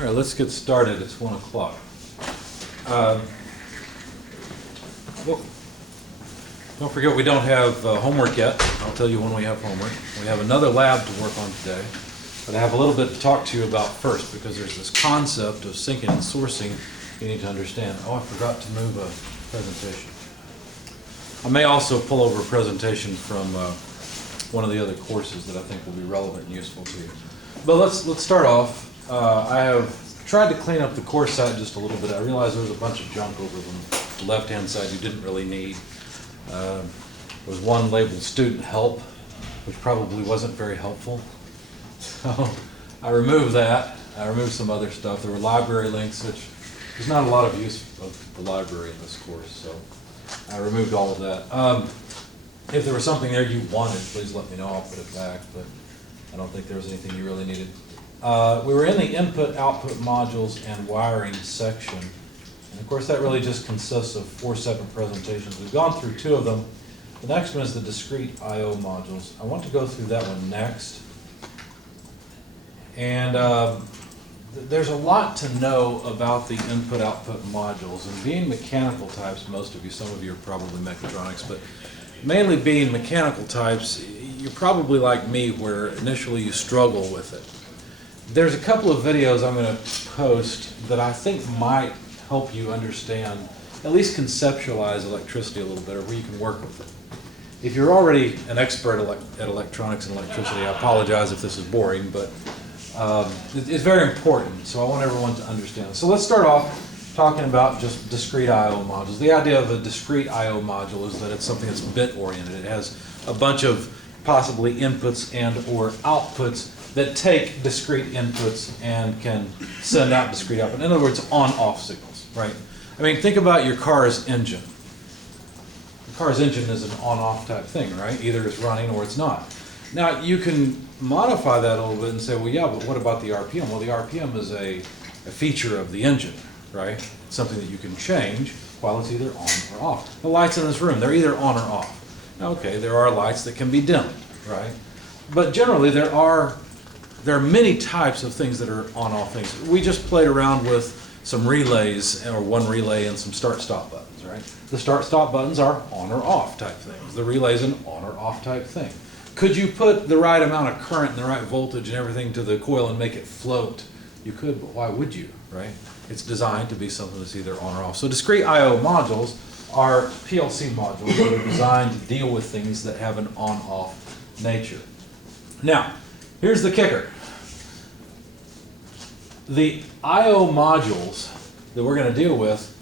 All right, let's get started. It's 1 o'clock. Well, don't forget we don't have homework yet. I'll tell you when we have homework. We have another lab to work on today. But I have a little bit to talk to you about first because there's this concept of syncing and sourcing you need to understand. Oh, I forgot to move a presentation. I may also pull over a presentation from one of the other courses that I think will be relevant and useful to you. But let's start off. I have tried to clean up the course site just a little bit. I realized there was a bunch of junk over the left-hand side you didn't really need. There was one labeled student help, which probably wasn't very helpful. So I removed that. I removed some other stuff. There were library links, which there's not a lot of use of the library in this course, so I removed all of that. If there was something there you wanted, please let me know. I'll put it back, but I don't think there was anything you really needed. We were in the input-output modules and wiring section. And of course, that really just consists of 4 separate presentations. We've gone through 2 of them. The next one is the Discrete IO Modules. I want to go through that one next. And there's a lot to know about the input-output modules. And being mechanical types, most of you, some of you are probably mechatronics, but mainly being mechanical types, you're probably like me where initially you struggle with it. There's a couple of videos I'm going to post that I think might help you understand, at least conceptualize electricity a little better, where you can work with it. If you're already an expert at electronics and electricity, I apologize if this is boring, but it's very important, so I want everyone to understand. So let's start off talking about just discrete I/O modules. The idea of a discrete I/O module is that it's something that's bit-oriented. It has a bunch of possibly inputs and or outputs that take discrete inputs and can send out discrete output. In other words, on-off signals, right? I mean, think about your car's engine. The car's engine is an on-off type thing, right? Either it's running or it's not. Now, you can modify that a little bit and say, well, yeah, but what about the RPM? Well, the RPM is a feature of the engine, right? It's something that you can change while it's either on or off. The lights in this room, they're either on or off. Now, okay, there are lights that can be dimmed, right? But generally, there are many types of things that are on-off things. We just played around with some relays, or one relay and some start-stop buttons, right? The start-stop buttons are on or off type things. The relay is an on or off type thing. Could you put the right amount of current and the right voltage and everything to the coil and make it float? You could, but why would you, right? It's designed to be something that's either on or off. So discrete I/O modules are PLC modules that are designed to deal with things that have an on-off nature. Now, here's the kicker. The I/O modules that we're going to deal with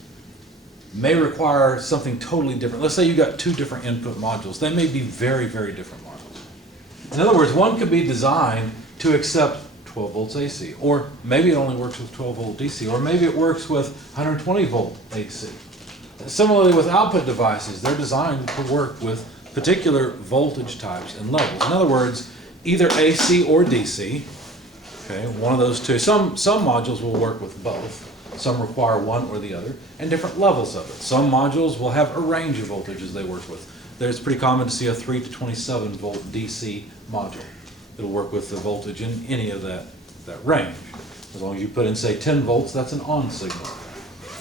may require something totally different. Let's say you've got 2 different input modules. They may be very, very different modules. In other words, one could be designed to accept 12 volts AC, or maybe it only works with 12 volt DC, or maybe it works with 120 volt AC. Similarly with output devices, they're designed to work with particular voltage types and levels. In other words, either AC or DC, okay, one of those 2. Some modules will work with both. Some require one or the other, and different levels of it. Some modules will have a range of voltages they work with. It's pretty common to see a 3 to 27 volt DC module. It'll work with the voltage in any of that range. As long as you put in, say, 10 volts, that's an on signal.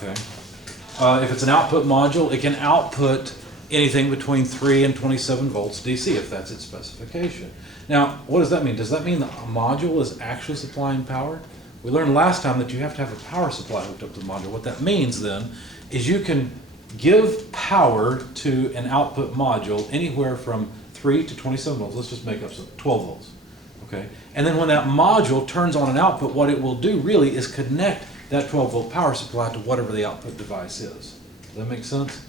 Okay. If it's an output module, it can output anything between 3 and 27 volts DC if that's its specification. Now, what does that mean? Does that mean that a module is actually supplying power? We learned last time that you have to have a power supply hooked up to the module. What that means then is you can give power to an output module anywhere from 3 to 27 volts. Let's just make up some 12 volts. Okay? And then when that module turns on an output, what it will do really is connect that 12 volt power supply to whatever the output device is. Does that make sense?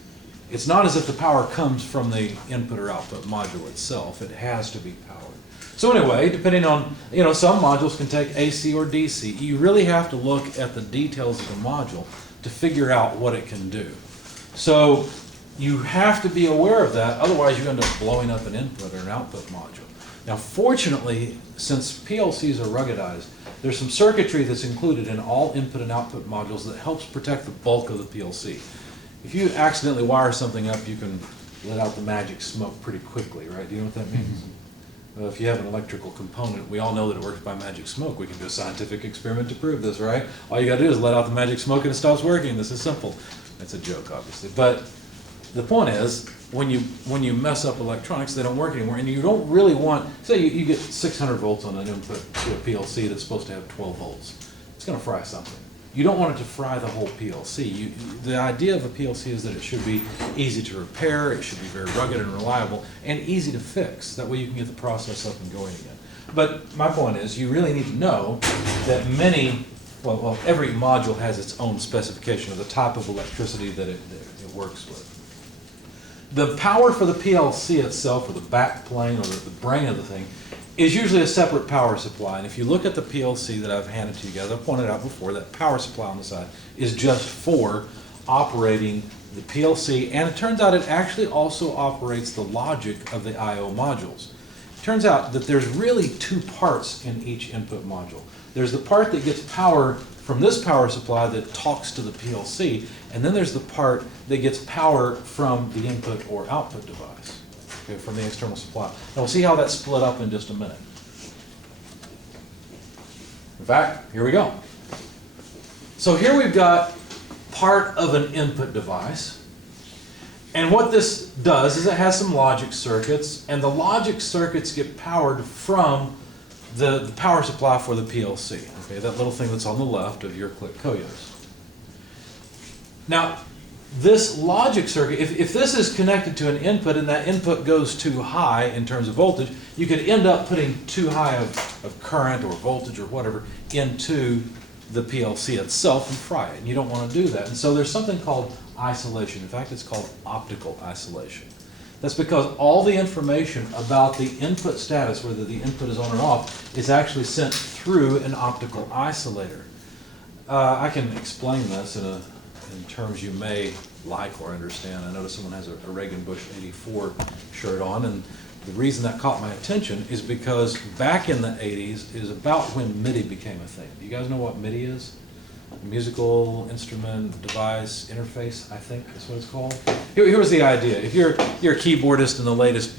It's not as if the power comes from the input or output module itself. It has to be powered. So anyway, depending on, some modules can take AC or DC. You really have to look at the details of the module to figure out what it can do. So you have to be aware of that, otherwise you end up blowing up an input or an output module. Now fortunately, since PLCs are ruggedized, there's some circuitry that's included in all input and output modules that helps protect the bulk of the PLC. If you accidentally wire something up, you can let out the magic smoke pretty quickly, right? Do you know what that means? If you have an electrical component, we all know that it works by magic smoke. We can do a scientific experiment to prove this, right? All you gotta do is let out the magic smoke and it stops working. This is simple. It's a joke, obviously. But the point is, when you mess up electronics, they don't work anymore. And you don't really want, say you get 600 volts on an input to a PLC that's supposed to have 12 volts. It's gonna fry something. You don't want it to fry the whole PLC. The idea of a PLC is that it should be easy to repair, it should be very rugged and reliable, and easy to fix. That way you can get the process up and going again. But my point is, you really need to know that every module has its own specification of the type of electricity that it works with. The power for the PLC itself, or the backplane, or the brain of the thing, is usually a separate power supply. And if you look at the PLC that I've handed to you guys, I've pointed out before, that power supply on the side is just for operating the PLC, and it turns out it actually also operates the logic of the I/O modules. It turns out that there's really two parts in each input module. There's the part that gets power from this power supply that talks to the PLC, and then there's the part that gets power from the input or output device. Okay, from the external supply. And we'll see how that's split up in just a minute. In fact, here we go. So here we've got part of an input device. And what this does is it has some logic circuits, and the logic circuits get powered from the power supply for the PLC. Okay, that little thing that's on the left of your click Koyos. Now, this logic circuit, if this is connected to an input and that input goes too high in terms of voltage, you could end up putting too high of current or voltage or whatever into the PLC itself and fry it. And you don't want to do that. And so there's something called isolation. In fact, it's called optical isolation. That's because all the information about the input status, whether the input is on or off, is actually sent through an optical isolator. I can explain this in terms you may like or understand. I notice someone has a Reagan Bush 84 shirt on, and the reason that caught my attention is because back in the 80s is about when MIDI became a thing. Do you guys know what MIDI is? Musical Instrument Device Interface, I think is what it's called. Here was the idea. If you're a keyboardist in the latest,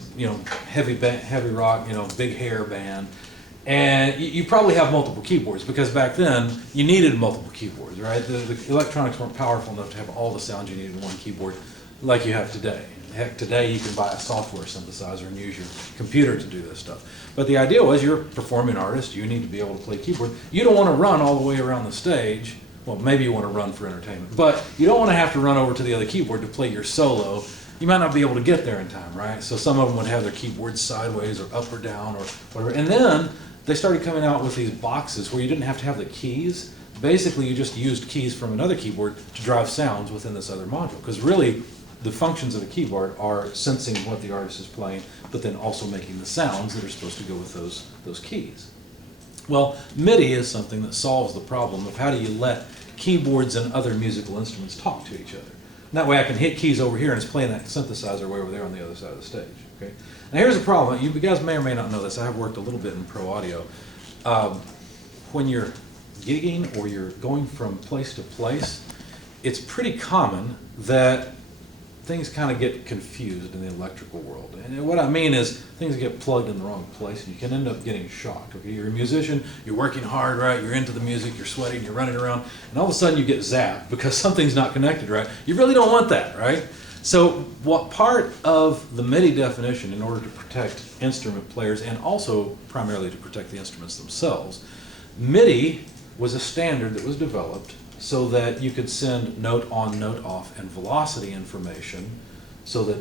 heavy rock, big hair band, and you probably have multiple keyboards, because back then you needed multiple keyboards, right? The electronics weren't powerful enough to have all the sounds you needed in one keyboard like you have today. Heck, today you can buy a software synthesizer and use your computer to do this stuff. But the idea was, you're a performing artist, you need to be able to play keyboard. You don't want to run all the way around the stage. Well, maybe you want to run for entertainment, but you don't want to have to run over to the other keyboard to play your solo. You might not be able to get there in time, right? So some of them would have their keyboards sideways or up or down or whatever. And then they started coming out with these boxes where you didn't have to have the keys. Basically, you just used keys from another keyboard to drive sounds within this other module. Because really, the functions of a keyboard are sensing what the artist is playing, but then also making the sounds that are supposed to go with those keys. Well, MIDI is something that solves the problem of how do you let keyboards and other musical instruments talk to each other. And that way I can hit keys over here and it's playing that synthesizer way over there on the other side of the stage. Okay? Now here's the problem. You guys may or may not know this. I have worked a little bit in pro audio. When you're gigging or you're going from place to place, it's pretty common that things kind of get confused in the electrical world. And what I mean is things get plugged in the wrong place and you can end up getting shocked. Okay, you're a musician, you're working hard, right? You're into the music, you're sweating, you're running around, and all of a sudden you get zapped because something's not connected, right? You really don't want that, right? So what part of the MIDI definition, in order to protect instrument players and also primarily to protect the instruments themselves, MIDI was a standard that was developed so that you could send note on, note off, and velocity information so that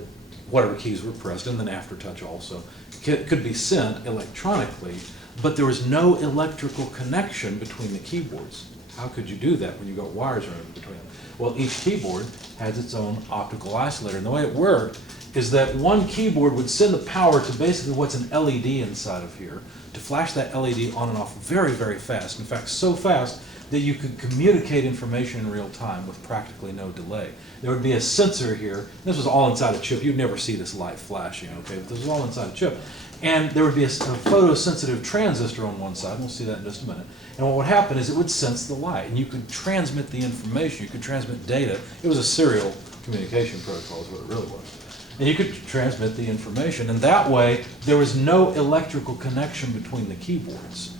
whatever keys were pressed, and then aftertouch also, could be sent electronically, but there was no electrical connection between the keyboards. How could you do that when you got wires running between them? Well, each keyboard has its own optical isolator, and the way it worked is that one keyboard would send the power to basically what's an LED inside of here, to flash that LED on and off very, very fast. In fact, so fast that you could communicate information in real time with practically no delay. There would be a sensor here. This was all inside a chip. You'd never see this light flashing, okay? But this was all inside a chip. And there would be a photosensitive transistor on one side. We'll see that in just a minute. And what would happen is it would sense the light, and you could transmit the information. You could transmit data. It was a serial communication protocol is what it really was. And you could transmit the information, and that way there was no electrical connection between the keyboards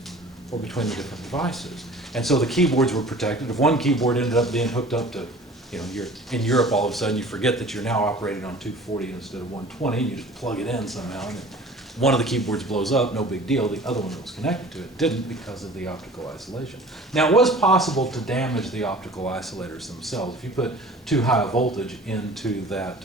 or between the different devices. And so the keyboards were protected. If one keyboard ended up being hooked up to, you're in Europe all of a sudden, you forget that you're now operating on 240 instead of 120, and you just plug it in somehow, and one of the keyboards blows up, no big deal. The other one that was connected to it didn't because of the optical isolation. Now, it was possible to damage the optical isolators themselves. If you put too high a voltage into that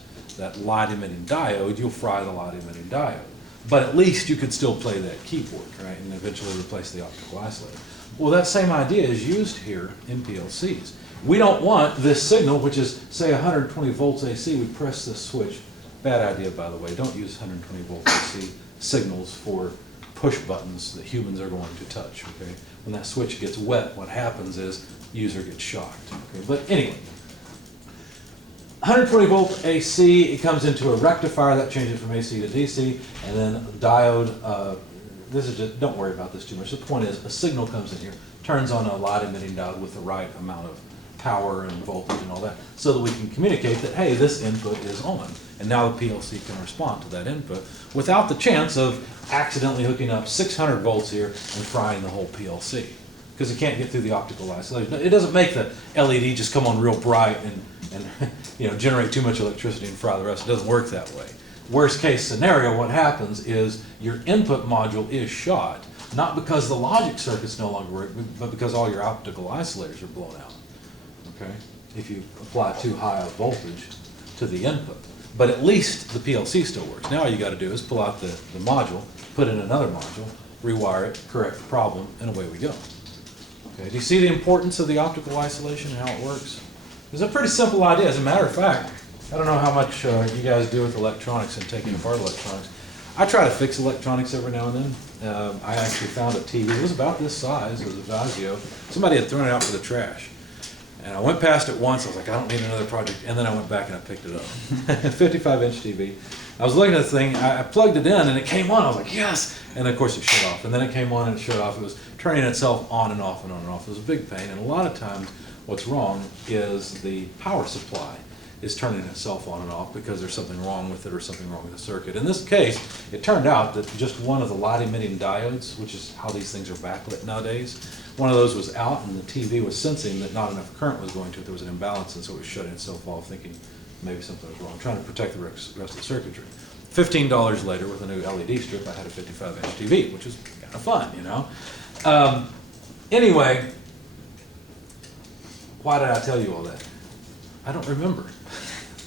light-emitting diode, you'll fry the light-emitting diode. But at least you could still play that keyboard, right, and eventually replace the optical isolator. Well, that same idea is used here in PLCs. We don't want this signal, which is, say, 120 volts AC. We press this switch. Bad idea, by the way. Don't use 120 volt AC signals for push buttons that humans are going to touch, okay? When that switch gets wet, what happens is the user gets shocked, okay? But anyway, 120 volt AC, it comes into a rectifier that changes from AC to DC, and then diode, this is just, don't worry about this too much. The point is, a signal comes in here, turns on a light emitting diode with the right amount of power and voltage and all that, so that we can communicate that, hey, this input is on. And now the PLC can respond to that input without the chance of accidentally hooking up 600 volts here and frying the whole PLC, because it can't get through the optical isolation. It doesn't make the LED just come on real bright and generate too much electricity and fry the rest. It doesn't work that way. Worst case scenario, what happens is your input module is shot, not because the logic circuits no longer work, but because all your optical isolators are blown out, okay, if you apply too high a voltage to the input. But at least the PLC still works. Now all you got to do is pull out the module, put in another module, rewire it, correct the problem, and away we go. Okay, do you see the importance of the optical isolation and how it works? It's a pretty simple idea. As a matter of fact, I don't know how much you guys do with electronics and taking apart electronics. I try to fix electronics every now and then. I actually found a TV. It was about this size. It was a Vazio. Somebody had thrown it out for the trash. And I went past it once. I was like, I don't need another project. And then I went back and I picked it up. 55-inch TV. I was looking at the thing. I plugged it in and it came on. I was like, yes. And of course it shut off. And then it came on and it shut off. It was turning itself on and off and on and off. It was a big pain. And a lot of times what's wrong is the power supply is turning itself on and off because there's something wrong with it or something wrong with the circuit. In this case, it turned out that just one of the light-emitting diodes, which is how these things are backlit nowadays, one of those was out and the TV was sensing that not enough current was going to it. There was an imbalance, and so it was shutting itself off, thinking maybe something was wrong, trying to protect the rest of the circuitry. $15 later, with a new LED strip, I had a 55-inch TV, which was kind of fun, Anyway, why did I tell you all that? I don't remember.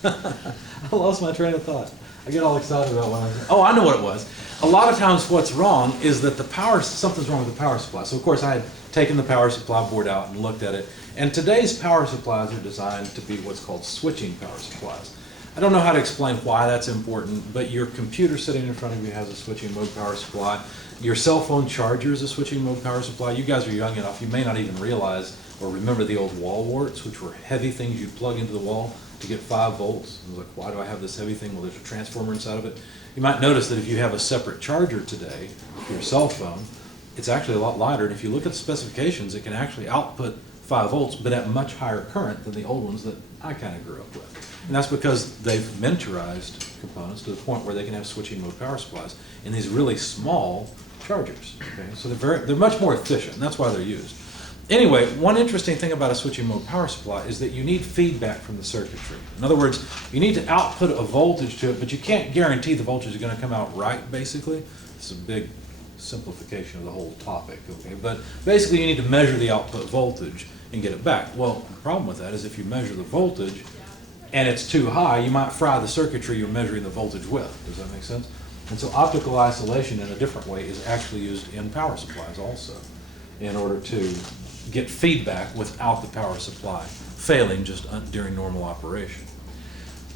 I lost my train of thought. I get all excited about what I know what it was. A lot of times what's wrong is that something's wrong with the power supply. So of course I had taken the power supply board out and looked at it. And today's power supplies are designed to be what's called switching power supplies. I don't know how to explain why that's important, but your computer sitting in front of you has a switching mode power supply. Your cell phone charger is a switching mode power supply. You guys are young enough, you may not even realize or remember the old wall warts, which were heavy things you'd plug into the wall to get 5 volts. I was like, why do I have this heavy thing? Well, there's a transformer inside of it. You might notice that if you have a separate charger today for your cell phone, it's actually a lot lighter. And if you look at the specifications, it can actually output 5 volts, but at much higher current than the old ones that I kind of grew up with. And that's because they've miniaturized components to the point where they can have switching mode power supplies in these really small chargers. Okay? So they're much more efficient, and that's why they're used. Anyway, one interesting thing about a switching mode power supply is that you need feedback from the circuitry. In other words, you need to output a voltage to it, but you can't guarantee the voltage is going to come out right, basically. It's a big simplification of the whole topic, okay? But basically you need to measure the output voltage and get it back. Well, the problem with that is if you measure the voltage and it's too high, you might fry the circuitry you're measuring the voltage with. Does that make sense? And so optical isolation in a different way is actually used in power supplies also in order to get feedback without the power supply failing just during normal operation.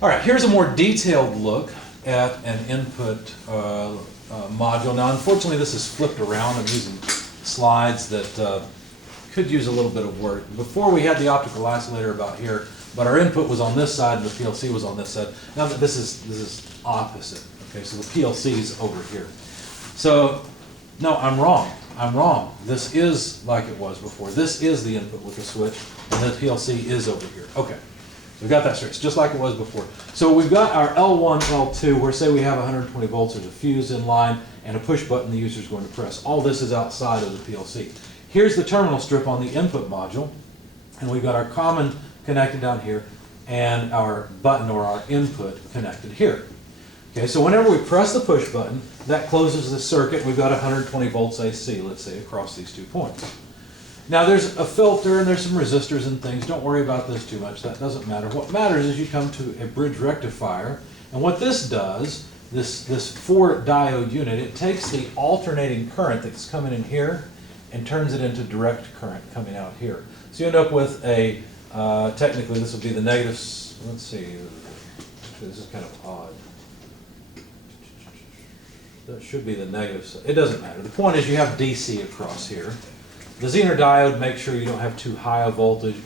All right, here's a more detailed look at an input module. Now, unfortunately, this is flipped around. I'm using slides that could use a little bit of work. Before we had the optical isolator about here, but our input was on this side and the PLC was on this side. Now this is opposite. Okay, so the PLC is over here. So, no, I'm wrong. I'm wrong. This is like it was before. This is the input with the switch, and the PLC is over here. Okay. We've got that straight. It's just like it was before. So we've got our L1, L2, where say we have 120 volts, there's a fuse in line, and a push button the user is going to press. All this is outside of the PLC. Here's the terminal strip on the input module, and we've got our common connected down here, and our button or our input connected here. Okay, so whenever we press the push button, that closes the circuit. We've got 120 volts AC, let's say, across these 2 points. Now there's a filter and there's some resistors and things. Don't worry about this too much. That doesn't matter. What matters is you come to a bridge rectifier, and what this does, this 4 diode unit, it takes the alternating current that's coming in here and turns it into direct current coming out here. So you end up with a, technically this will be the negative, let's see, actually this is kind of odd. That should be the negative, it doesn't matter. The point is you have DC across here. The Zener diode makes sure you don't have too high a voltage,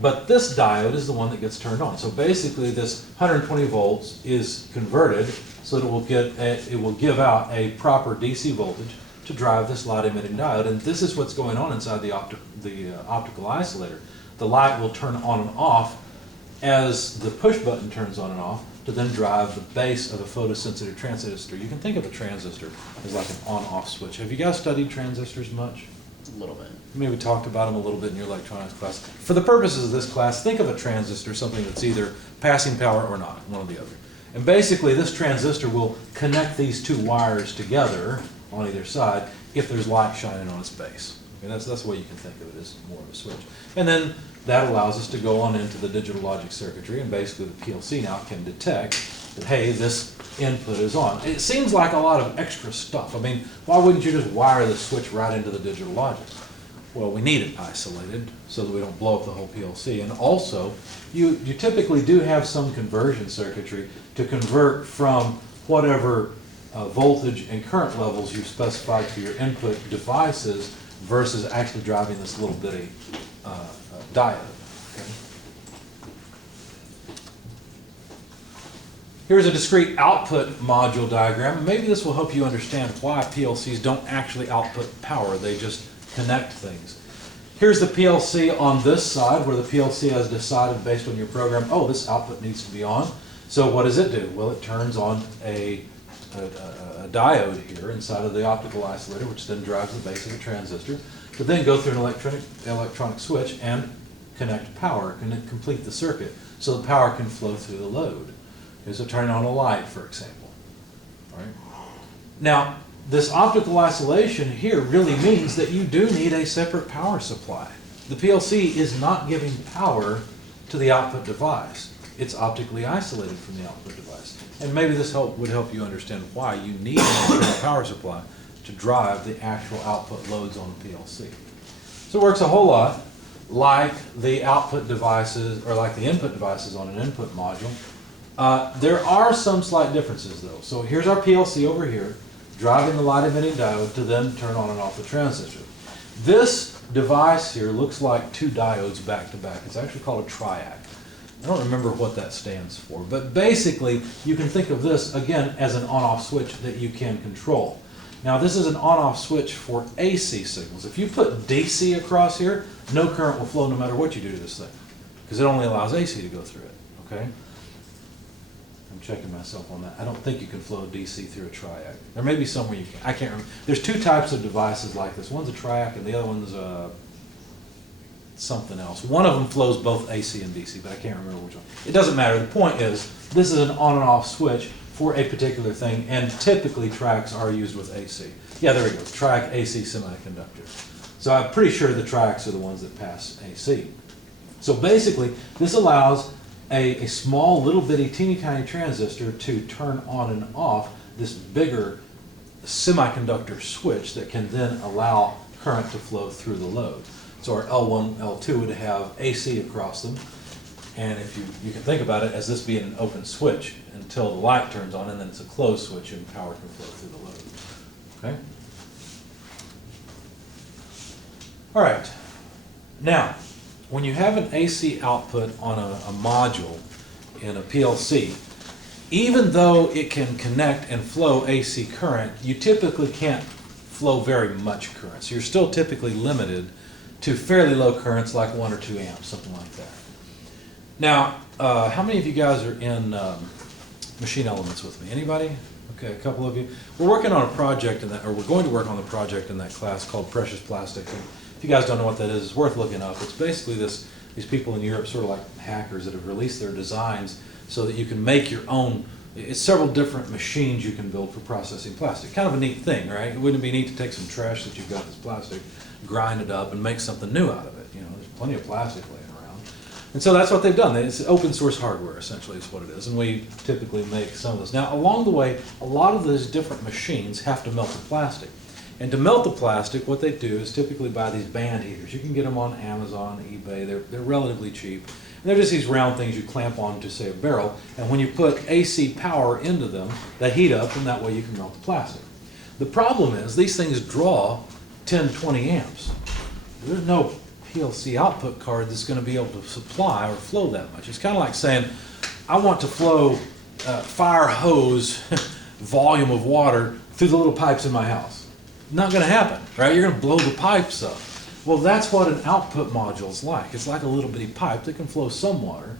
but this diode is the one that gets turned on. So basically this 120 volts is converted so that it will give out a proper DC voltage to drive this light emitting diode, and this is what's going on inside the optical isolator. The light will turn on and off as the push button turns on and off to then drive the base of a photosensitive transistor. You can think of a transistor as like an on-off switch. Have you guys studied transistors much? A little bit. Maybe talked about them a little bit in your electronics class. For the purposes of this class, think of a transistor, something that's either passing power or not, one or the other. And basically this transistor will connect these 2 wires together on either side if there's light shining on its base. Okay, that's the way you can think of it, as more of a switch. And then that allows us to go on into the digital logic circuitry, and basically the PLC now can detect that, hey, this input is on. It seems like a lot of extra stuff. I mean, why wouldn't you just wire the switch right into the digital logic? Well, we need it isolated so that we don't blow up the whole PLC. And also, you typically do have some conversion circuitry to convert from whatever voltage and current levels you've specified for your input devices versus actually driving this little bitty diode. Okay? Here's a discrete output module diagram. Maybe this will help you understand why PLCs don't actually output power, they just connect things. Here's the PLC on this side, where the PLC has decided based on your program, oh, this output needs to be on. So what does it do? Well, it turns on a diode here inside of the optical isolator, which then drives the base of the transistor, to then go through an electronic switch and connect power, complete the circuit, so the power can flow through the load. Okay, so turning on a light, for example. All right. Now, this optical isolation here really means that you do need a separate power supply. The PLC is not giving power to the output device. It's optically isolated from the output device. And maybe this would help you understand why you need an external power supply to drive the actual output loads on the PLC. So it works a whole lot like the output devices, or like the input devices on an input module. There are some slight differences though. So here's our PLC over here, driving the light emitting diode to then turn on and off the transistor. This device here looks like 2 diodes back to back. It's actually called a triac. I don't remember what that stands for, but basically you can think of this again as an on-off switch that you can control. Now this is an on-off switch for AC signals. If you put DC across here, no current will flow no matter what you do to this thing, because it only allows AC to go through it, okay? I'm checking myself on that. I don't think you can flow DC through a triac. There may be somewhere you can. I can't remember. There's 2 types of devices like this. One's a triac and the other one's something else. One of them flows both AC and DC, but I can't remember which one. It doesn't matter. The point is, this is an on and off switch for a particular thing, and typically triacs are used with AC. Yeah, there we go. Triac AC semiconductor. So I'm pretty sure the triacs are the ones that pass AC. So basically, this allows a small little bitty teeny tiny transistor to turn on and off this bigger semiconductor switch that can then allow current to flow through the load. So our L1, L2 would have AC across them, and if you can think about it as this being an open switch until the light turns on, and then it's a closed switch and power can flow through the load. Okay? All right. Now, when you have an AC output on a module in a PLC, even though it can connect and flow AC current, you typically can't flow very much current. So you're still typically limited to fairly low currents like 1 or 2 amps, something like that. Now, how many of you guys are in machine elements with me? Anybody? Okay, a couple of you. We're working on a project in that, or we're going to work on the project in that class called Precious Plastic. And if you guys don't know what that is, it's worth looking up. It's basically these people in Europe, sort of like hackers, that have released their designs so that you can make your own. It's several different machines you can build for processing plastic. Kind of a neat thing, right? Wouldn't it be neat to take some trash that you've got that's plastic, grind it up, and make something new out of it? You know, there's plenty of plastic laying around. And so that's what they've done. It's open source hardware, essentially, is what it is. And we typically make some of this. Now, along the way, a lot of those different machines have to melt the plastic. And to melt the plastic, what they do is typically buy these band heaters. You can get them on Amazon, eBay. They're relatively cheap. And they're just these round things you clamp onto, say, a barrel. And when you put AC power into them, they heat up, and that way you can melt the plastic. The problem is these things draw 10, 20 amps. There's no PLC output card that's going to be able to supply or flow that much. It's kind of like saying, I want to flow fire hose volume of water through the little pipes in my house. Not going to happen, right? You're going to blow the pipes up. Well, that's what an output module is like. It's like a little bitty pipe that can flow some water,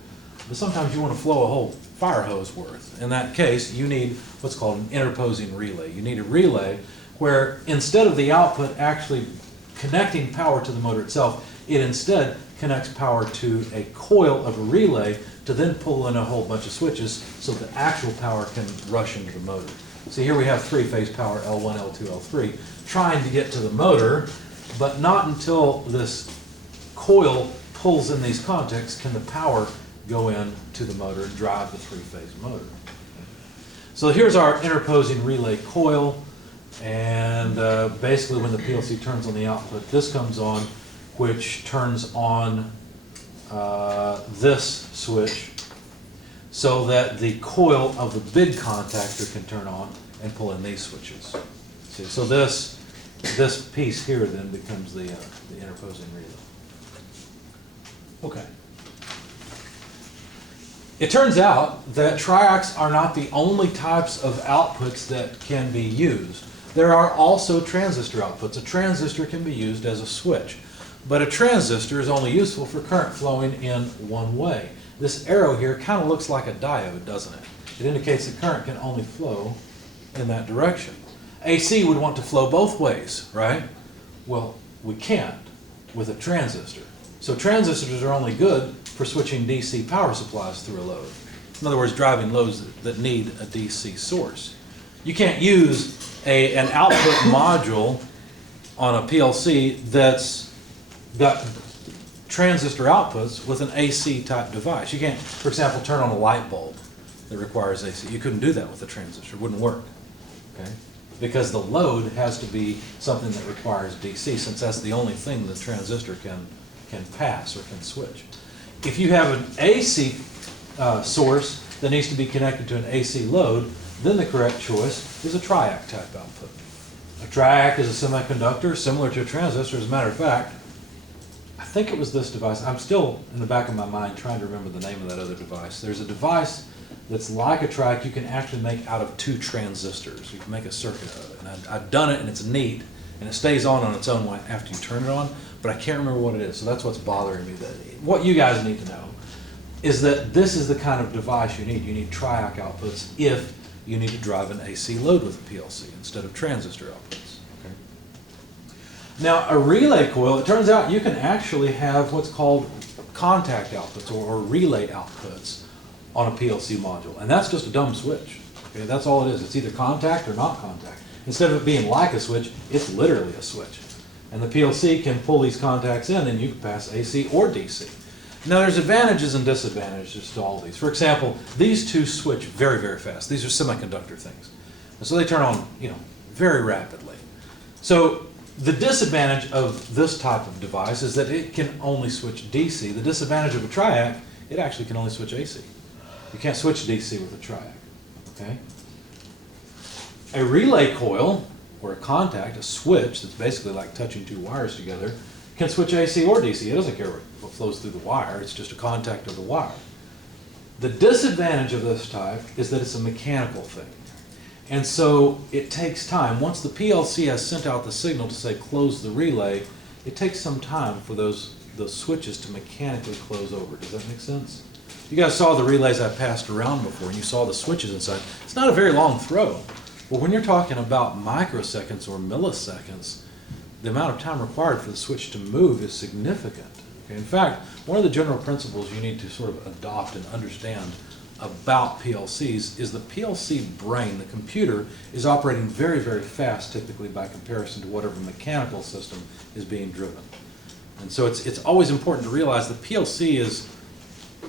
but sometimes you want to flow a whole fire hose worth. In that case, you need what's called an interposing relay. You need a relay where instead of the output actually connecting power to the motor itself, it instead connects power to a coil of a relay to then pull in a whole bunch of switches so the actual power can rush into the motor. So here we have three-phase power, L1, L2, L3, trying to get to the motor, but not until this coil pulls in these contacts can the power go in to the motor and drive the three-phase motor. So here's our interposing relay coil, and basically when the PLC turns on the output, this comes on, which turns on this switch so that the coil of the big contactor can turn on and pull in these switches. See, so this piece here then becomes the interposing relay. Okay. It turns out that triacs are not the only types of outputs that can be used. There are also transistor outputs. A transistor can be used as a switch, but a transistor is only useful for current flowing in one way. This arrow here kind of looks like a diode, doesn't it? It indicates that current can only flow in that direction. AC would want to flow both ways, right? Well, we can't with a transistor. So transistors are only good for switching DC power supplies through a load. In other words, driving loads that need a DC source. You can't use an output module on a PLC that's got transistor outputs with an AC type device. You can't, for example, turn on a light bulb that requires AC. You couldn't do that with a transistor. It wouldn't work. Okay? Because the load has to be something that requires DC, since that's the only thing the transistor can pass or can switch. If you have an AC source that needs to be connected to an AC load, then the correct choice is a triac type output. A triac is a semiconductor similar to a transistor. As a matter of fact, I think it was this device. I'm still in the back of my mind trying to remember the name of that other device. There's a device that's like a triac you can actually make out of two transistors. You can make a circuit of it. And I've done it, and it's neat, and it stays on its own after you turn it on, but I can't remember what it is, so that's what's bothering me. What you guys need to know is that this is the kind of device you need. You need triac outputs if you need to drive an AC load with a PLC instead of transistor outputs. Okay? Now, a relay coil, it turns out you can actually have what's called contact outputs or relay outputs on a PLC module, and that's just a dumb switch. Okay? That's all it is. It's either contact or not contact. Instead of it being like a switch, it's literally a switch. And the PLC can pull these contacts in, and you can pass AC or DC. Now, there's advantages and disadvantages to all these. For example, these two switch very, very fast. These are semiconductor things. And so they turn on, very rapidly. So the disadvantage of this type of device is that it can only switch DC. The disadvantage of a triac, it actually can only switch AC. You can't switch DC with a triac. Okay? A relay coil, or a contact, a switch that's basically like touching two wires together, can switch AC or DC. It doesn't care what flows through the wire. It's just a contact of the wire. The disadvantage of this type is that it's a mechanical thing. And so it takes time. Once the PLC has sent out the signal to say close the relay, it takes some time for those switches to mechanically close over. Does that make sense? You guys saw the relays I passed around before, and you saw the switches inside. It's not a very long throw. But when you're talking about microseconds or milliseconds, the amount of time required for the switch to move is significant. Okay? In fact, one of the general principles you need to sort of adopt and understand about PLCs is the PLC brain, the computer, is operating very, very fast typically by comparison to whatever mechanical system is being driven. And so it's always important to realize the PLC is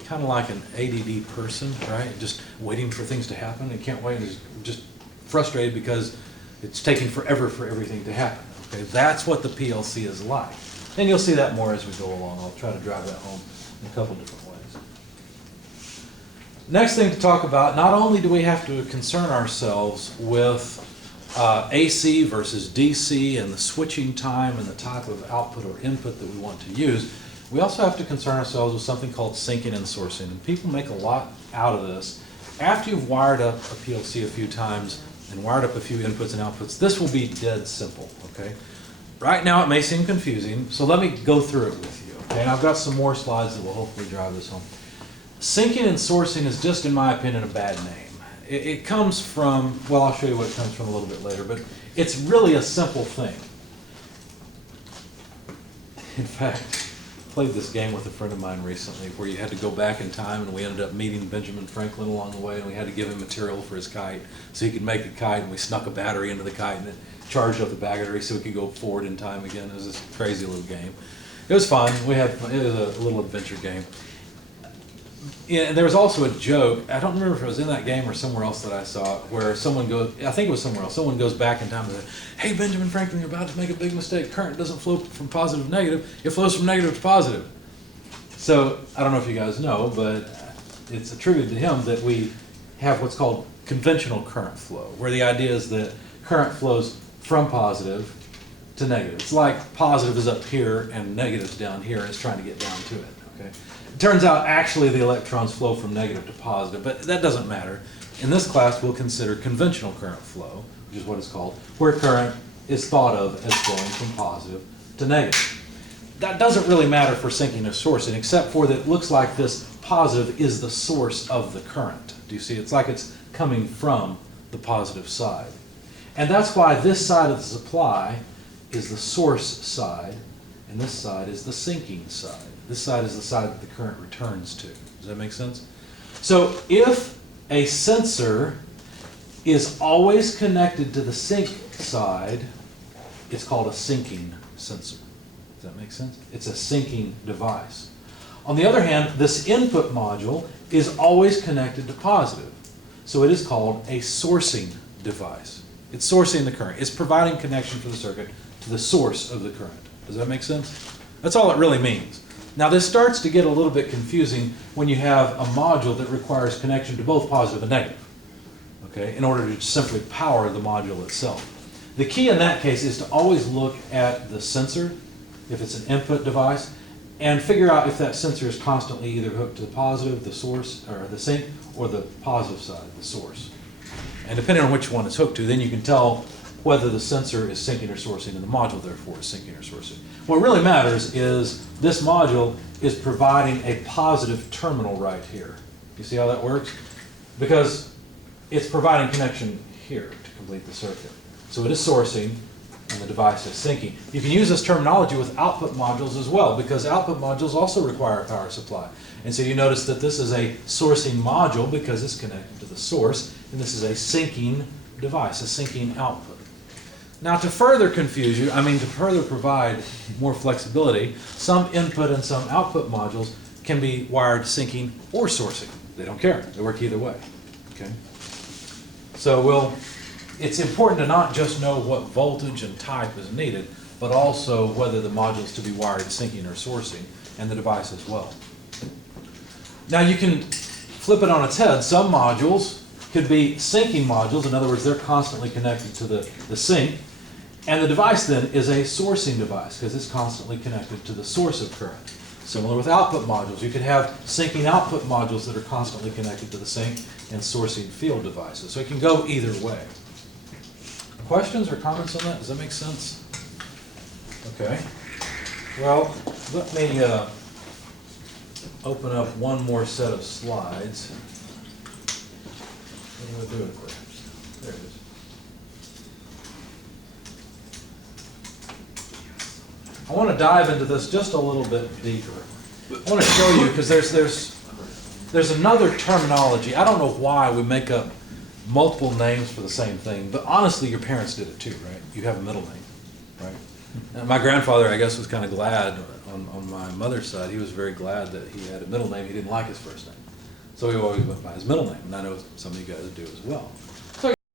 kind of like an ADD person, right? Just waiting for things to happen and can't wait and is just frustrated because it's taking forever for everything to happen. Okay, that's what the PLC is like. And you'll see that more as we go along. I'll try to drive that home in a couple different ways. Next thing to talk about, not only do we have to concern ourselves with AC versus DC and the switching time and the type of output or input that we want to use, we also have to concern ourselves with something called syncing and sourcing. And people make a lot out of this. After you've wired up a PLC a few times and wired up a few inputs and outputs, this will be dead simple, okay? Right now it may seem confusing, so let me go through it with you, okay? And I've got some more slides that will hopefully drive this home. Syncing and sourcing is just, in my opinion, a bad name. It comes from, well, I'll show you what it comes from a little bit later, but it's really a simple thing. In fact, I played this game with a friend of mine recently where you had to go back in time, and we ended up meeting Benjamin Franklin along the way, and we had to give him material for his kite so he could make a kite, and we snuck a battery into the kite and it charged up the battery so we could go forward in time again. It was this crazy little game. It was fun. It was a little adventure game. Yeah, and there was also a joke, I don't remember if it was in that game or somewhere else that I saw it, where someone goes, I think it was somewhere else, someone goes back in time and says, hey Benjamin Franklin, you're about to make a big mistake. Current doesn't flow from positive to negative, it flows from negative to positive. So, I don't know if you guys know, but it's attributed to him that we have what's called conventional current flow, where the idea is that current flows from positive to negative. It's like positive is up here and negative is down here and it's trying to get down to it. Okay? It turns out actually the electrons flow from negative to positive, but that doesn't matter. In this class we'll consider conventional current flow, which is what it's called, where current is thought of as flowing from positive to negative. That doesn't really matter for syncing or sourcing, except for that it looks like this positive is the source of the current. Do you see? It's like it's coming from the positive side. And that's why this side of the supply is the source side, and this side is the syncing side. This side is the side that the current returns to. Does that make sense? So if a sensor is always connected to the sync side, it's called a syncing sensor. Does that make sense? It's a syncing device. On the other hand, this input module is always connected to positive. So it is called a sourcing device. It's sourcing the current. It's providing connection for the circuit to the source of the current. Does that make sense? That's all it really means. Now this starts to get a little bit confusing when you have a module that requires connection to both positive and negative, okay, in order to simply power the module itself. The key in that case is to always look at the sensor, if it's an input device, and figure out if that sensor is constantly either hooked to the positive, the source, or the sync, or the positive side, the source. And depending on which one it's hooked to, then you can tell whether the sensor is syncing or sourcing, and the module therefore is syncing or sourcing. What really matters is this module is providing a positive terminal right here. You see how that works? Because it's providing connection here to complete the circuit. So it is sourcing, and the device is syncing. You can use this terminology with output modules as well, because output modules also require a power supply. And so you notice that this is a sourcing module because it's connected to the source, and this is a syncing device, a syncing output. Now to further confuse you, to further provide more flexibility, some input and some output modules can be wired syncing or sourcing. They don't care. They work either way. Okay? So it's important to not just know what voltage and type is needed, but also whether the module is to be wired syncing or sourcing, and the device as well. Now you can flip it on its head. Some modules could be syncing modules. In other words, they're constantly connected to the sync. And the device then is a sourcing device because it's constantly connected to the source of current. Similar with output modules. You could have syncing output modules that are constantly connected to the sync and sourcing field devices. So it can go either way. Questions or comments on that? Does that make sense? Okay. Well, let me open up one more set of slides. What do I do with it? There it is. I want to dive into this just a little bit deeper. I want to show you, because there's another terminology. I don't know why we make up multiple names for the same thing, but honestly, your parents did it too, right? You have a middle name, right? And my grandfather, I guess, was kind of glad on my mother's side. He was very glad that he had a middle name. He didn't like his first name, so he always went by his middle name. And I know some of you guys do as well.